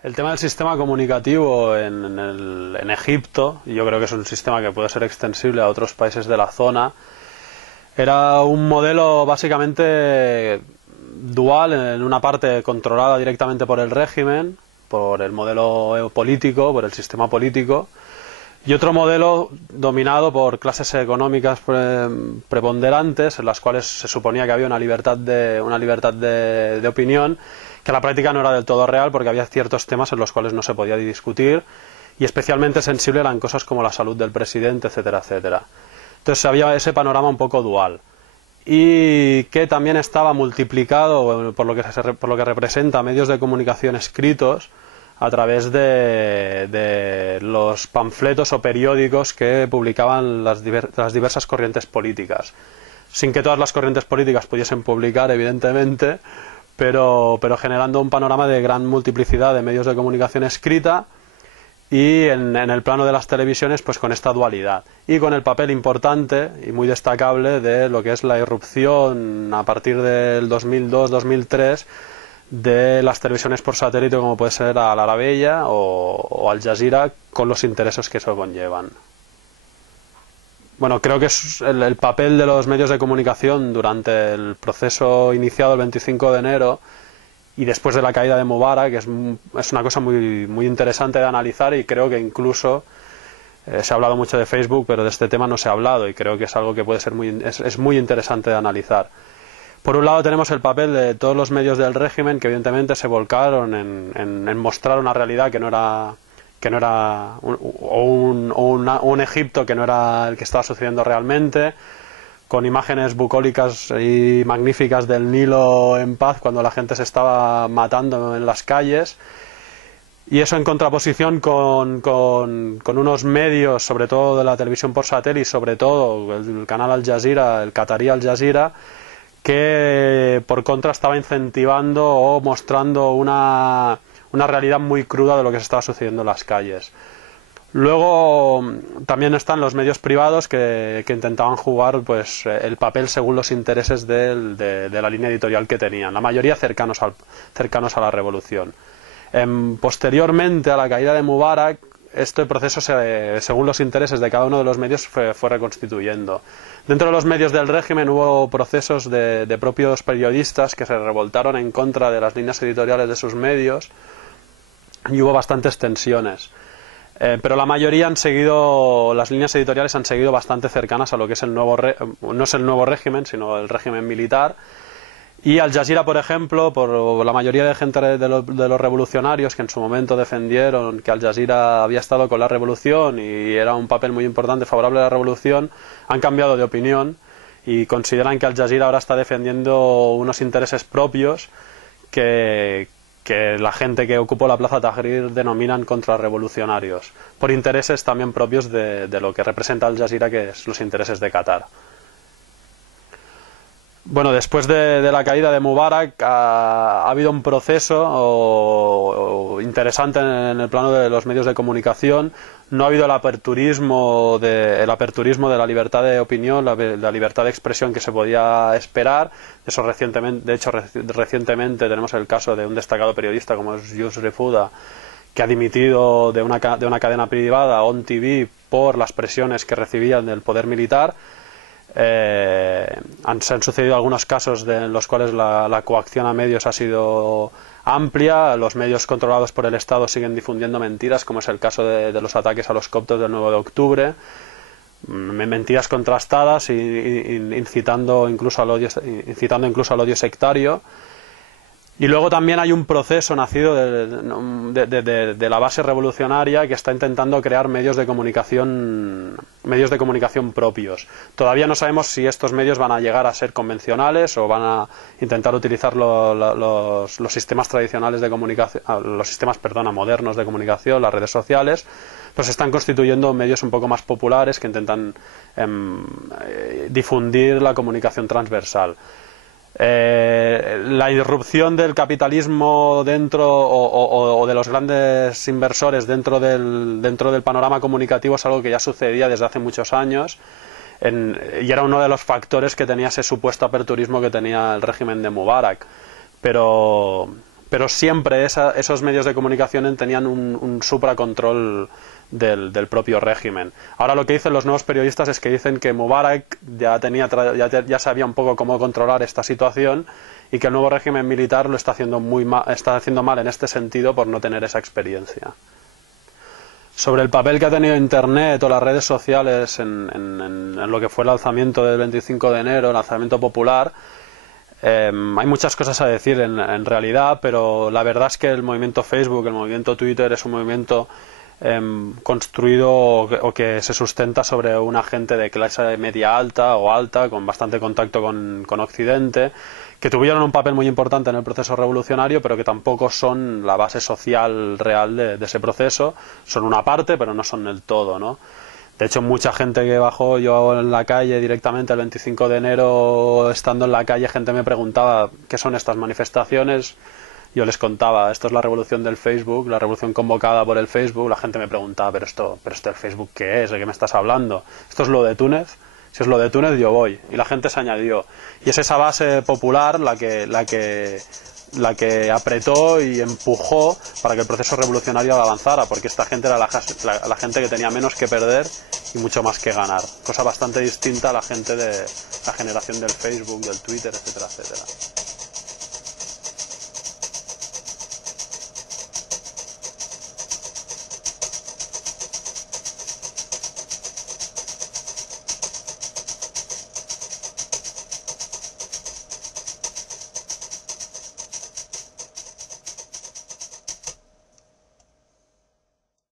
El tema del sistema comunicativo en Egipto, y yo creo que es un sistema que puede ser extensible a otros países de la zona, era un modelo básicamente dual, en una parte controlada directamente por el régimen, por el modelo político, por el sistema político, y otro modelo dominado por clases económicas preponderantes, en las cuales se suponía que había una libertad de opinión, que a la práctica no era del todo real, porque había ciertos temas en los cuales no se podía discutir, y especialmente sensible eran cosas como la salud del presidente, etcétera, etcétera. Entonces había ese panorama un poco dual, y que también estaba multiplicado por lo que representa medios de comunicación escritos a través de los panfletos o periódicos que publicaban las diversas corrientes políticas, sin que todas las corrientes políticas pudiesen publicar, evidentemente, pero generando un panorama de gran multiplicidad de medios de comunicación escrita, y en el plano de las televisiones, pues con esta dualidad y con el papel importante y muy destacable de lo que es la irrupción a partir del 2002-2003 de las televisiones por satélite, como puede ser Al Arabiya o Al Jazeera, con los intereses que eso conllevan. Bueno, creo que es el papel de los medios de comunicación durante el proceso iniciado el 25 de enero y después de la caída de Mubarak es una cosa muy interesante de analizar, y creo que incluso se ha hablado mucho de Facebook, pero de este tema no se ha hablado, y creo que es algo que puede ser es muy interesante de analizar. Por un lado tenemos el papel de todos los medios del régimen, que evidentemente se volcaron en mostrar una realidad que no era un Egipto que no era el que estaba sucediendo realmente, con imágenes bucólicas y magníficas del Nilo en paz cuando la gente se estaba matando en las calles, y eso en contraposición con unos medios, sobre todo de la televisión por satélite, y sobre todo el canal Al Jazeera, el qatarí Al Jazeera, que por contra estaba incentivando o mostrando una realidad muy cruda de lo que se estaba sucediendo en las calles. Luego también están los medios privados que intentaban jugar pues el papel según los intereses de la línea editorial que tenían, la mayoría cercanos a la revolución. Posteriormente a la caída de Mubarak, este proceso, según los intereses de cada uno de los medios, fue reconstituyendo. Dentro de los medios del régimen hubo procesos de propios periodistas que se revoltaron en contra de las líneas editoriales de sus medios, y hubo bastantes tensiones. Pero la mayoría las líneas editoriales han seguido bastante cercanas a lo que es no es el nuevo régimen, sino el régimen militar. Y Al Jazeera, por ejemplo, por la mayoría de gente de los revolucionarios que en su momento defendieron que Al Jazeera había estado con la revolución y era un papel muy importante favorable a la revolución, han cambiado de opinión y consideran que Al Jazeera ahora está defendiendo unos intereses propios que la gente que ocupó la Plaza Tahrir denominan contrarrevolucionarios, por intereses también propios de lo que representa Al Jazeera, que es los intereses de Qatar. Bueno, después de la caída de Mubarak ha habido un proceso interesante en el plano de los medios de comunicación. No ha habido el aperturismo de la libertad de opinión, la libertad de expresión que se podía esperar. De hecho, recientemente tenemos el caso de un destacado periodista como es Yusri Fouda, que ha dimitido de una cadena privada, On TV, por las presiones que recibían del poder militar. Se han sucedido algunos casos en los cuales la coacción a medios ha sido amplia. Los medios controlados por el Estado siguen difundiendo mentiras, como es el caso de los ataques a los coptos del 9 de octubre, mentiras contrastadas, incitando incluso al odio sectario. Y luego también hay un proceso nacido de la base revolucionaria que está intentando crear medios de comunicación propios. Todavía no sabemos si estos medios van a llegar a ser convencionales o van a intentar utilizar los sistemas tradicionales de comunicación, modernos de comunicación, las redes sociales, pero se están constituyendo medios un poco más populares que intentan difundir la comunicación transversal. La irrupción del capitalismo dentro o de los grandes inversores dentro del panorama comunicativo es algo que ya sucedía desde hace muchos años, y era uno de los factores que tenía ese supuesto aperturismo que tenía el régimen de Mubarak, pero pero siempre esos medios de comunicación tenían un supracontrol del propio régimen. Ahora lo que dicen los nuevos periodistas es que dicen que Mubarak ya sabía un poco cómo controlar esta situación y que el nuevo régimen militar lo está haciendo está haciendo mal en este sentido por no tener esa experiencia. Sobre el papel que ha tenido Internet o las redes sociales en lo que fue el alzamiento del 25 de enero, el alzamiento popular, hay muchas cosas a decir en realidad, pero la verdad es que el movimiento Facebook, el movimiento Twitter es un movimiento construido o que se sustenta sobre una gente de clase media alta o alta, con bastante contacto con Occidente, que tuvieron un papel muy importante en el proceso revolucionario, pero que tampoco son la base social real de ese proceso. Son una parte, pero no son el todo, ¿no? De hecho, mucha gente que bajó yo en la calle directamente el 25 de enero, estando en la calle, gente me preguntaba qué son estas manifestaciones. Yo les contaba, esto es la revolución del Facebook, la revolución convocada por el Facebook. La gente me preguntaba, pero esto el Facebook ¿qué es? ¿De qué me estás hablando? ¿Esto es lo de Túnez? Si es lo de Túnez, yo voy. Y la gente se añadió. Y es esa base popular la que apretó y empujó para que el proceso revolucionario avanzara, porque esta gente era la gente que tenía menos que perder y mucho más que ganar. Cosa bastante distinta a la gente de la generación del Facebook, del Twitter, etcétera, etcétera.